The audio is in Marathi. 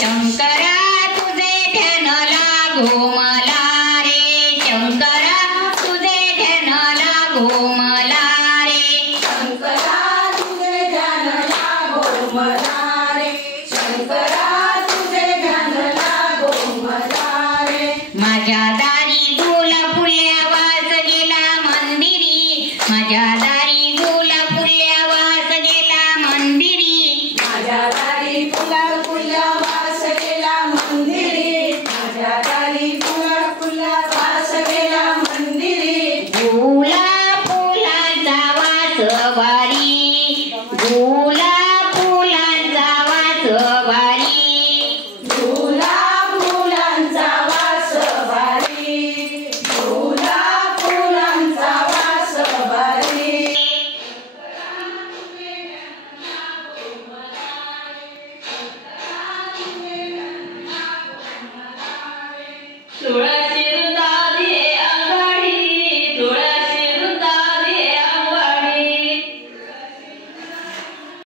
शंकरा तुझे ध्यान लागो मला रे, शंकरा तुझे ध्यान लागो मला रे, शंकरा तुझे ध्यान लागो मला रे, शंकरा तुझे ध्यान लागो मला रे. माझ्या दारी गुल फुल्या वास गेला मंदिरी, माझ्या दारी गुल फुल्या वास गेला मंदिरी, माझ्या दारी फुला फुला वास गेला मंदिरी, माझ्या दारी फुला फुला वास गेला मंदिरी. गुला फुलांचा वास भारी, गुला फुलांचा वास भारी, फुला फुलांचा वास भारी, फुला फुलांचा वास भारी. सोळा